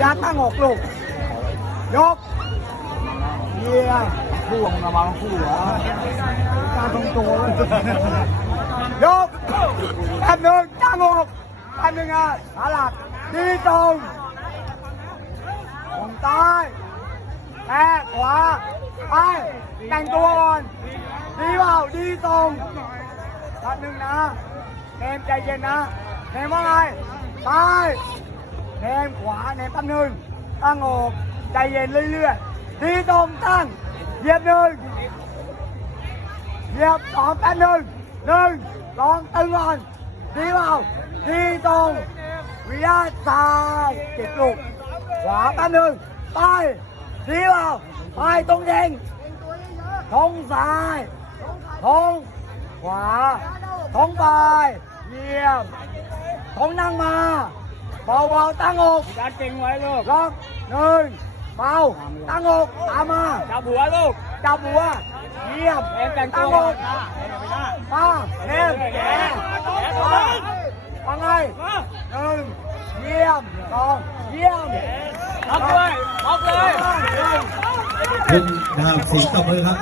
ยัดตั้งอกลูก ยก เยี่ยมคู่ของระวังคู่เหรอการทรงตัวเลยยกแป๊บหนึ่งตั้งอกแป๊บหนึ่งอะขาหลักดีตรงตรงใต้แตะขวาไปแต่งตัวก่อนดีเปล่าดีตรงแป๊บหนึ่งนะเนมใจเย็นนะเนมว่าไงซ้ายเนมขวาเนมแป๊ บหนึ่งตั้งอกใจเย็นเรื่อยๆดีตรงตั้งเหยียบหนึ่งเหยียบสองแป๊บหนึ่งหนึ่งสองตึงก่อนดี เปล่าดีตรงวิยาซ้ายเก็บลูกขวาแป๊บหนึ่งไปดีเปล่าไปตรงเด้งทงซ้ายทงขวาทงไปเยี่ยมทงนั่งมาเบาๆตั้งอกการเก่งไว้ลูกล็อกหนึ่งเบาตั้งอกตามมาจับหัวลูกจับหัวเยี่ยมเอ็มแต่งตัตั้วงอกไปหน้ามาเอ็มแย่แย่แย่มาว่าไงหนึ่งเยี่ยมสองเยี่ยมล็อกเลยล็อกเลยหนึ่งคุณนะครับสีตบมือครับ